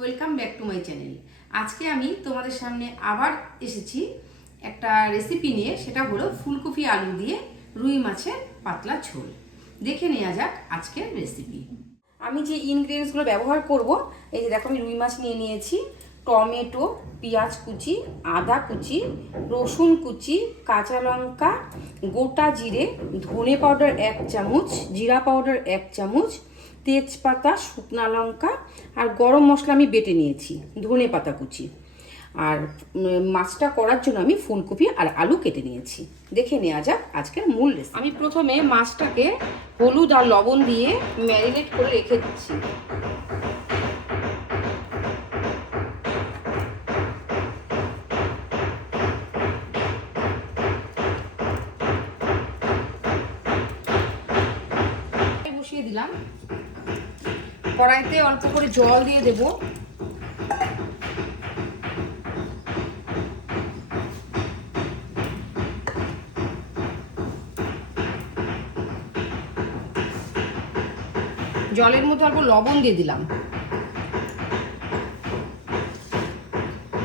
Welcome back to my channel. আজকে আমি তোমাদের সামনে আবার এসেছি একটা রেসিপি নিয়ে। সেটা হলো ফুলকপি আলু দিয়ে রুই মাছের পাতলা ঝোল। দেখে নেওয়া যাক আজকের রেসিপি। আমি যে ইনগ্রেডিয়েন্টসগুলো ব্যবহার করব, এই যে দেখো, আমি রুই মাছ নিয়ে নিয়েছি, টমেটো, পেঁয়াজ কুচি, আদা কুচি, রসুন কুচি, কাঁচা লঙ্কা, গোটা জিরে, ধনে পাউডার 1 চামচ, জিরা পাউডার 1 চামচ, তেজপাতা, শুকনা লঙ্কা আর গরম মশলা আমি বেটে নিয়েছি, ধনে পাতা কুচি। আর মাছটা করার জন্য আমি ফুলকপি আর আলু কেটে নিয়েছি। দেখে নেওয়া যাক আজকের মূল রেসিপি। আমি প্রথমে মাছটাকে হলুদ আর লবণ দিয়ে ম্যারিনেট করে রেখে দিচ্ছি। বসিয়ে দিলাম, কড়াইতে অল্প করে জল দিয়ে দেব। জলের মধ্যে অল্প লবণ দিয়ে দিলাম।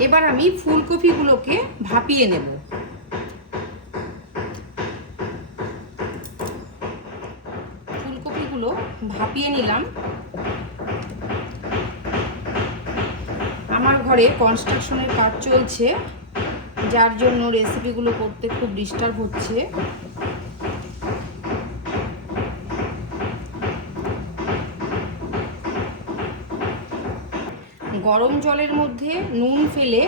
এবার আমি ফুলকপিগুলোকে ভাপিয়ে নেব। ফুলকপিগুলো ভাপিয়ে নিলাম। আমার ঘরে কনস্ট্রাকশনের কাজ চলছে, যার জন্য রেসিপিগুলো করতে খুব ডিস্টার্ব হচ্ছে। গরম জলের মধ্যে নুন ফেলে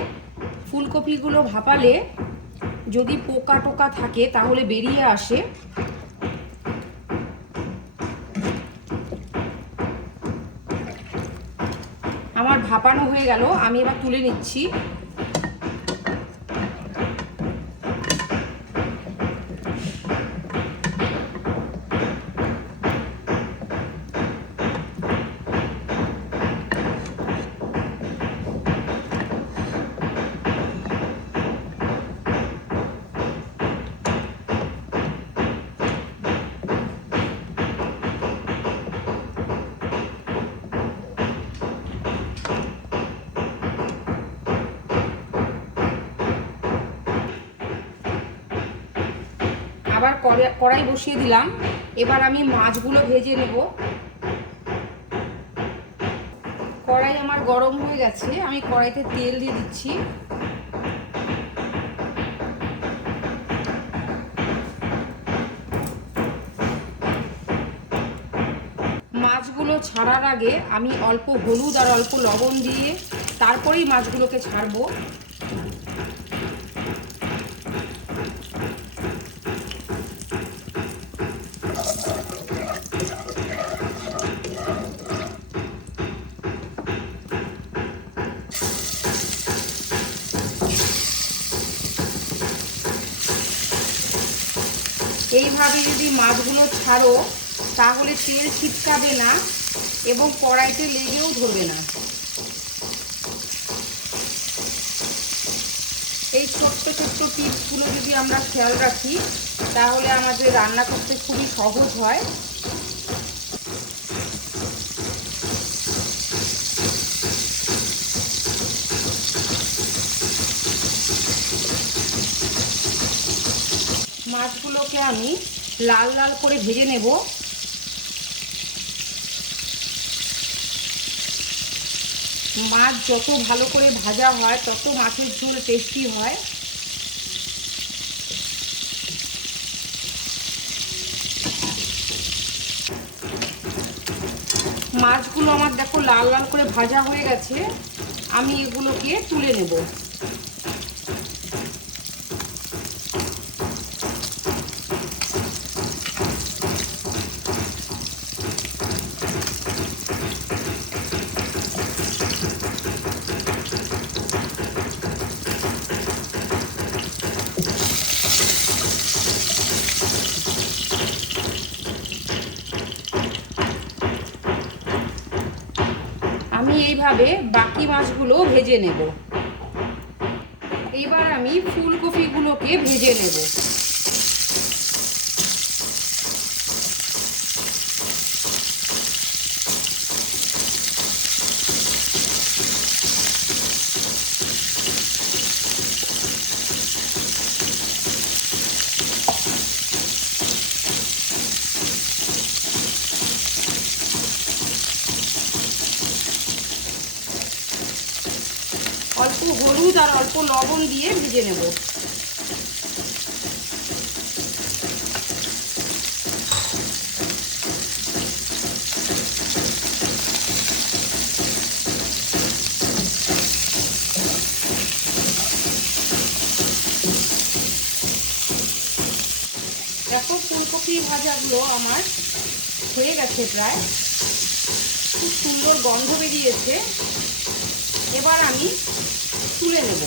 ফুলকপিগুলো ভাপালে যদি পোকা টোকা থাকে তাহলে বেরিয়ে আসে। আমার ভাপানো হয়ে গেল, আমি এবার তুলে নিচ্ছি। আবার কড়াই বসিয়ে দিলাম। এবার আমি মাছগুলো ভেজে নেব। কড়াই আমার গরম হয়ে গেছে, আমি কড়াইতে তেল দিয়ে দিচ্ছি। মাছগুলো ছাড়ার আগে আমি অল্প হলুদ আর অল্প লবণ দিয়ে তারপরেই মাছগুলোকে ছাড়বো। এইভাবে যদি মাছগুলো ছাড়ো তাহলে তেল ছিটকাবে না এবং কড়াইতে লেগেও ধরবে না। এই ছোট্ট ছোট্ট টিপসগুলো যদি আমরা খেয়াল রাখি তাহলে আমাদের রান্না করতে খুবই সহজ হয়। মাছগুলোকে আমি লাল লাল করে ভেজে নেব। মাছ যত ভালো করে ভাজা হয় তত মাছের ঝোল টেস্টি হয়। মাছগুলো আমার দেখো লাল লাল করে ভাজা হয়ে গেছে, আমি এগুলোকে তুলে নেব। আমি এইভাবে বাকি মাছগুলো ভেজে নেব। এবার আমি ফুলকপিগুলোকে ভেজে নেব। অল্প হলুদ আর অল্প লবণ দিয়ে ভেজে নেব। দেখো ফুলকপি ভাজাগুলো আমার হয়ে গেছে প্রায়, খুব সুন্দর গন্ধ বেরিয়েছে। এবার আমি তুলে নেব।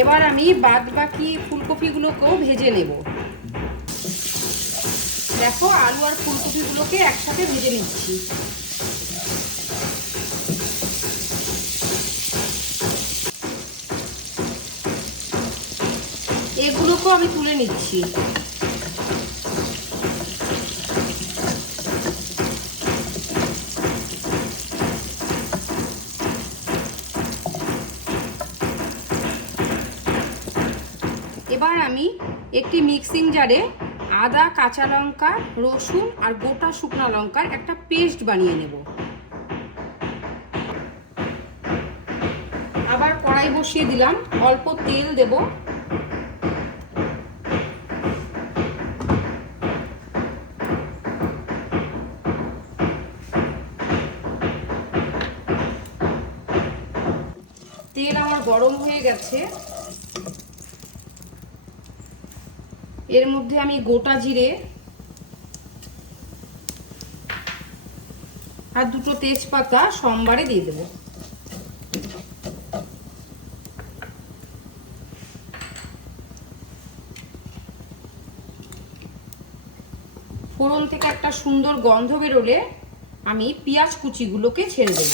এবার আমি বাদ বাকি ফুলকপিগুলোকেও ভেজে নেব। দেখো আলু আর ফুলকপিগুলোকে একসাথে ভেজে নিচ্ছি। এগুলোকেও আমি তুলে নিচ্ছি। এবার আমি একটি মিক্সিং জারে আদা, কাঁচা লঙ্কা, রসুন আর গোটা শুকনো লঙ্কার একটা পেস্ট বানিয়ে নেব। আবার কড়াই বসিয়ে দিলাম, অল্প তেল দেব। তেল আমার গরম হয়ে গেছে। এর মধ্যে আমি গোটা জিরে আর দুটো তেজপাতা সোমবারে দিয়ে দেব। ফোড়ন থেকে একটা সুন্দর গন্ধ বেরোলে আমি পেঁয়াজ কুচিগুলোকে ছেড়ে দেব।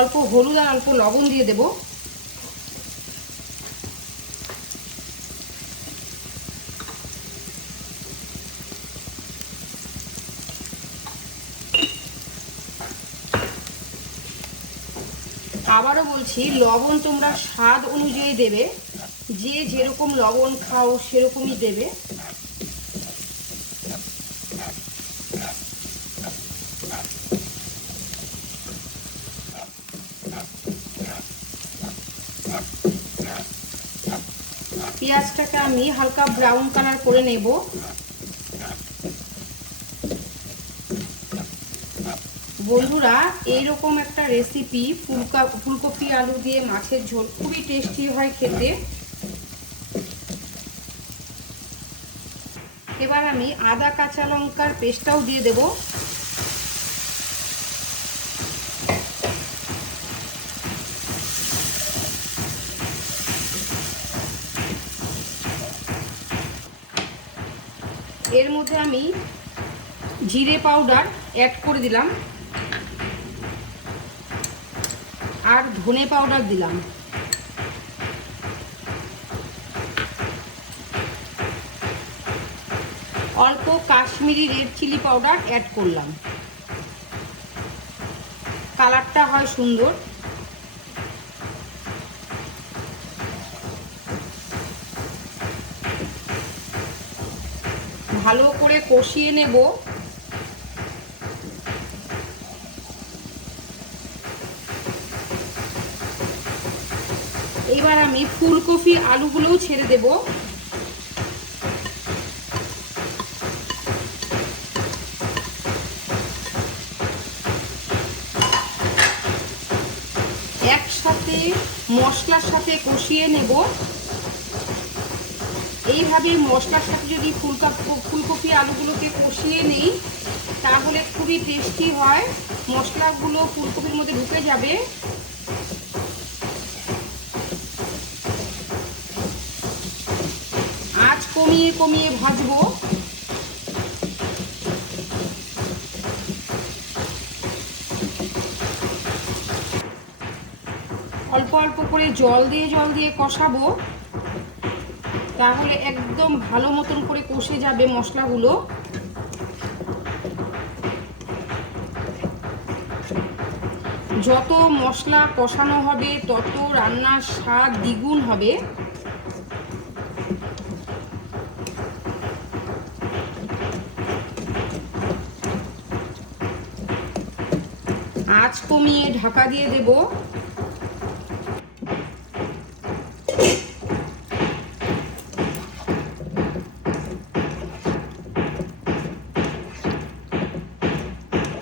অল্প হলুদ আর অল্প লবণ দিয়ে দেব। আবারও বলছি, লবণ তোমরা স্বাদ অনুযায়ী দেবে, যে যেরকম লবণ খাও সেরকমই দেবে। পেঁয়াজটাকে আমি হালকা ব্রাউন কালার করে নেব। বন্ধুরা, এইরকম একটা রেসিপি ফুলকপি আলু দিয়ে মাছের ঝোল খুবই টেস্টি হয় খেতে। এবার আমি আদা কাঁচা লঙ্কার পেস্টটাও দিয়ে দেব। এর মধ্যে আমি জিরে পাউডার অ্যাড করে দিলাম আর ধনে পাউডার দিলাম। অল্প Kashmiri red chilli powder add করলাম, কালারটা হয় সুন্দর। ভালো করে কষিয়ে নেব। এবার আমি ফুলকপি আলুগুলোও ছেড়ে দেব। একসাথে মশলার সাথে কষিয়ে নেব। এইভাবে মশলার সাথে যদি ফুলকপি আলুগুলোকে কষিয়ে নিই তাহলে খুবই টেস্টি হয়, মশলাগুলো ফুলকপির মধ্যে ঢুকে যাবে। আঁচ কমিয়ে কমিয়ে ভাজবো। অল্প অল্প করে জল দিয়ে কষাবো, তাহলে একদম ভালো মতন করে কষে যাবে মশলাগুলো। যত মশলা কষানো হবে তত রান্নার স্বাদ দ্বিগুণ হবে। আঁচ কমিয়ে ঢাকা দিয়ে দেব।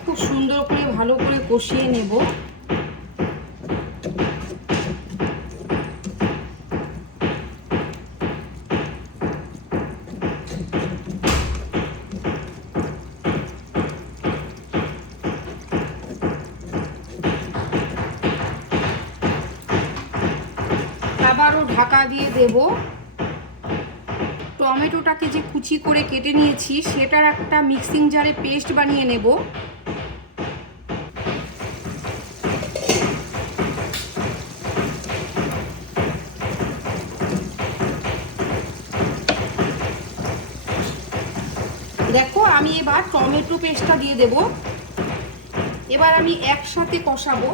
খুব সুন্দর করে ভালো করে কষিয়ে নেব। আবারও ঢাকা দিয়ে দেব। টমেটোটাকে যে কুচি করে কেটে নিয়েছি সেটার একটা মিক্সিং জারে পেস্ট বানিয়ে নেব। দেখো আমি এবার টমেটো পেস্টটা দিয়ে দেব। এবার আমি একসাথে কষাবো।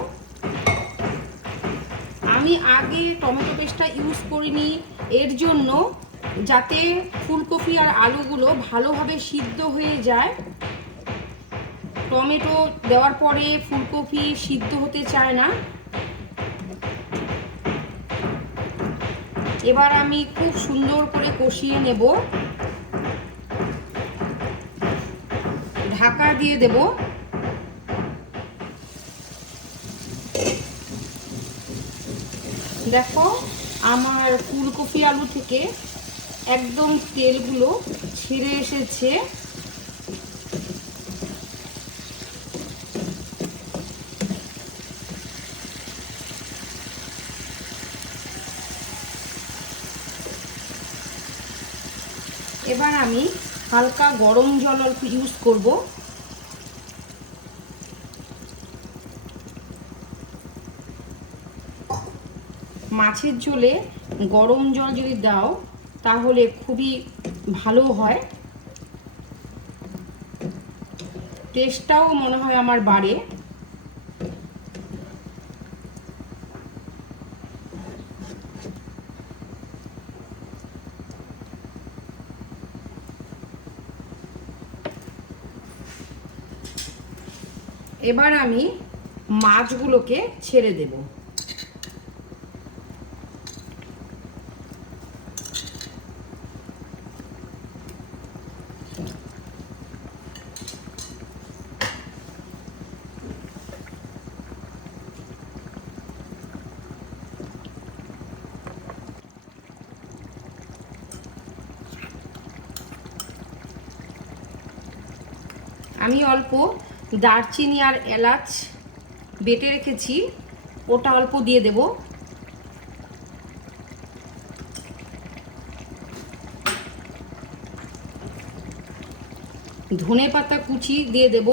আমি আগে টমেটো পেস্টটা ইউজ করিনি, এর জন্য যাতে ফুলকপি আর আলুগুলো ভালোভাবে সিদ্ধ হয়ে যায়। টমেটো দেওয়ার পরে ফুলকপি সিদ্ধ হতে চায় না। এবার আমি খুব সুন্দর করে কষিয়ে নেব। ঢাকা দিয়ে দেব। দেখো আমার ফুলকপি আলু থেকে একদম তেলগুলো ছেড়ে এসেছে। এবার আমি হালকা গরম জল অল্প ইউজ করব। মাছের ঝোলে গরম জল যদি দাও তাহলে খুবই ভালো হয়, টেস্টটাও মনে হয় আমার বাড়ে। এবার আমি মাছগুলোকে ছেড়ে দেব। আমি অল্প দারচিনি আর এলাচ বেটে রেখেছি, ওটা অল্প দিয়ে দেব। ধনেপাতা কুচি দিয়ে দেব।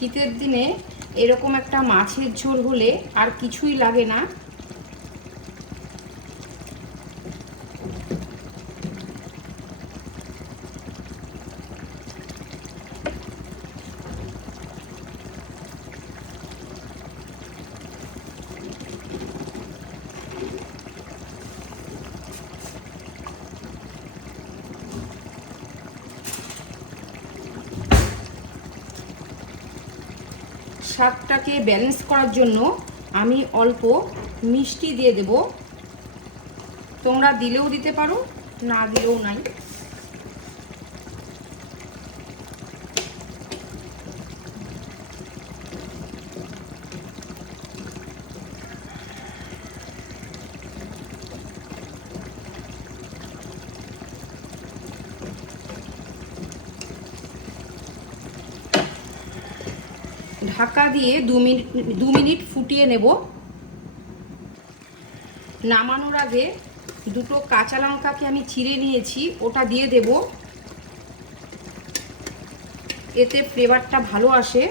শীতের দিনে এরকম একটা মাছের ঝোল হলে আর কিছুই লাগে না। স্বাদটাকে ব্যালেন্স করার জন্য আমি অল্প মিষ্টি দিয়ে দেব। তোমরা দিলেও দিতে পারো, না দিলেও নাই। ঢাকা দিয়ে 2 মিনিট ফুটিয়ে নেব। নামানোর আগে দুটো কাঁচা লঙ্কাকে আমি চিড়ে নিয়েছি, ওটা দিয়ে দেব। এতে ফ্লেভারটা ভালো আসে।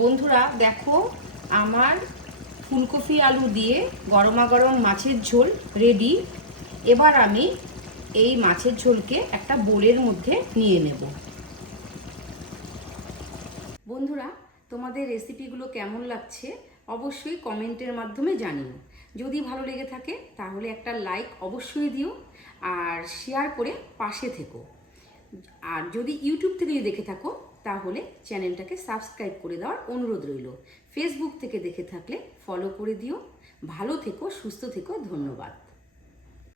বন্ধুরা দেখো, আমার ফুলকপি আলু দিয়ে গরমা গরম মাছের ঝোল রেডি। এবার আমি এই মাছের ঝোলকে একটা বোলের মধ্যে নিয়ে নেব। বন্ধুরা, তোমাদের রেসিপিগুলো কেমন লাগছে অবশ্যই কমেন্টের মাধ্যমে জানিও। যদি ভালো লেগে থাকে তাহলে একটা লাইক অবশ্যই দিও, আর শেয়ার করে পাশে থেকো। আর যদি ইউটিউব থেকে দেখে থাকো তাহলে চ্যানেলটাকে সাবস্ক্রাইব করে দেওয়ার অনুরোধ রইল। ফেসবুক থেকে দেখে থাকলে ফলো করে দিও। ভালো থেকো, সুস্থ থেকো, ধন্যবাদ।